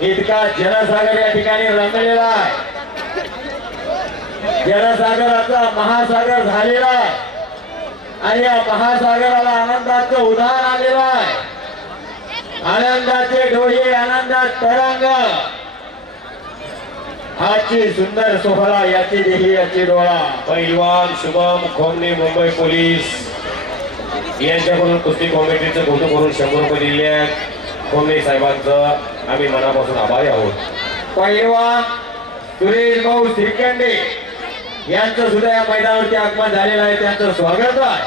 इतका जनसागर या ठिकाणी रंगलेला आहे. जनसागराचा महासागर झालेला आहे आणि या महासागराला आनंदाचं उधाण आलेलं आहे. आनंदाचे डोळे, आनंदात तरंग, आजची सुंदर सोहळा याची देही याची डोळा. पैलवान शुभम खोमने मुंबई पोलीस यांच्याकडून कुस्ती कमिटीचं कौतुक करून 100 रुपये दिले आहेत. खोमने साहेबांचं आम्ही मनापासून आभारी आहोत. पैलवान सुरेश भाऊ श्रीखंडे यांचं सुद्धा या मैदानावरती आगमन झालेलं आहे. त्यांचं स्वागत आहे.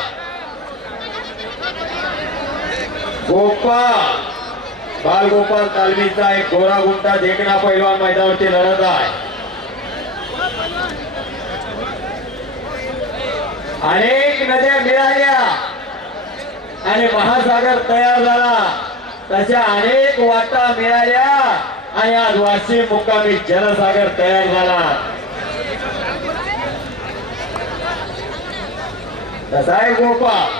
गोपाल बालगोपाल तालमीचा एक गोरा गुंटा देखणा पैलवान मैदानावरती लढत आहे. अनेक नद्या मिळाल्या आणि महासागर तयार झाला. तशा अनेक वाटा मिळाल्या आणि आज वाशिम मुक्कामी जनसागर तयार झाला. कसा आहे गोपाल?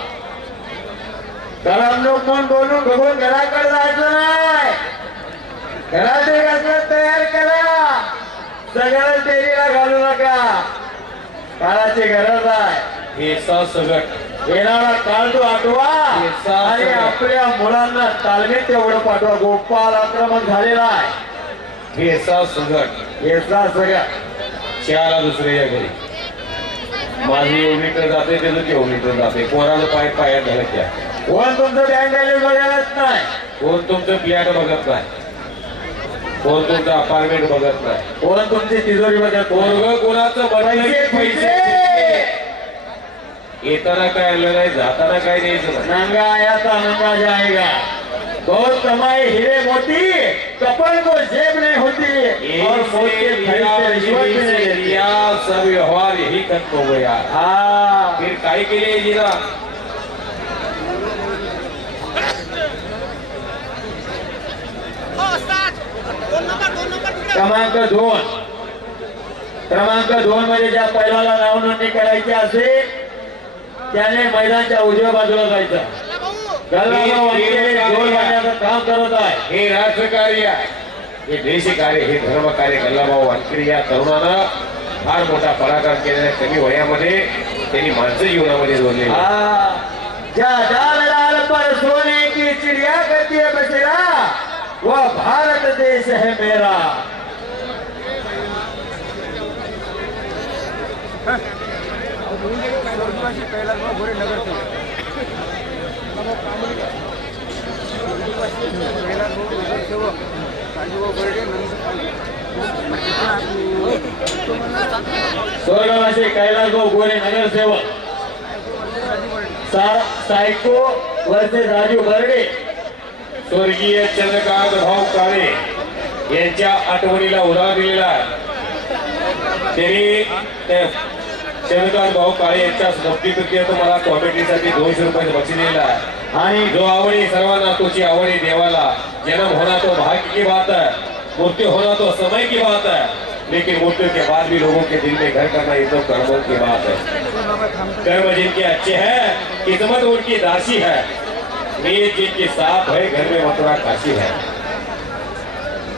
करमणूक म्हणून बोलून बघून घराकडे जायचं नाही. घरात एक असं तयार करा. सगळं देवीला घालू नका. काळाची गरज आहे. हेसा सगट येणारा काळ तो आठवा आणि आपल्या मुलांना तालमीत तेवढं पाठवा. गोपाल आक्रमण झालेला आहे. हेसा सगट याचा सगळ्या चारा दुसऱ्या घरी माझी एवढी तर जाते त्याचं तेवढी तर जाते. कोणाचं पाय पायात झालं त्या. कोण तुमचं बँक बॅलन्स बघायलाच नाही. कोण तुमचं फ्लॅट बघत नाही. कोण तुमचं अपार्टमेंट बघत नाही. कोण तुमची तिजोरी बघत. पोरग कोणाचं बनलं की पैसे येताना काय आणलं नाही, जाताना काय न्यायचं नाही. नंगा आया था नंगा जाएगा. बहुत कमाई हीरे मोती, कपल को जेब नहीं होती और मौत के खरीदते रिश्वत भी नहीं देती. सब व्यवहार यही खत्म हो गया. हाँ फिर काय केले जिना क्रमांक 2 मध्ये ज्या पहिल्याला नाव नोंदणी करायची असेल त्याने मैदानाच्या उजव्या बाजूला जायचं. काम करत आहे. हे राष्ट्रकार्य आहे, हे देशकार्य, हे धर्मकार्य. गल्लाभाऊ वानखेडे या तरुणानं फार मोठा पराक्रम केलेला आहे. कमी वयामध्ये त्यांनी माणसं जीवनामध्ये जोडले. ज्या डाल डाल पर सोने की चिड़िया करती है बसेरा वह भारत देश है मेरा. स्वर्गवासी कैलासभाऊ गोरे नगरसेवक सायको वर्सेस राजू बर्डे. स्वर्गीय चंद्रकांत भाऊ काळे यांच्या आठवणीला उधार दिलेला आहे. त्यांनी चंद्रकांत भाऊ काळे यांच्या स्मृतीप्रित्यर्थ मला कॉमेडीसाठी 200 रुपये बक्षीस दिलेला आहे. आणि जो आवडी सर्वांना तोची आवडी देवाला. जन्म होना तो भाग्य की बात है, मृत्यु होना तो समय की बात है, लेकिन मृत्यु के बाद भी लोगों के दिल में घर करना ये तो कर्मों की बात है. कर्म जिनके अच्छे हैं किस्मत उनकी दासी है. नीयत जिनके साथ है घर में मथुरा काशी है.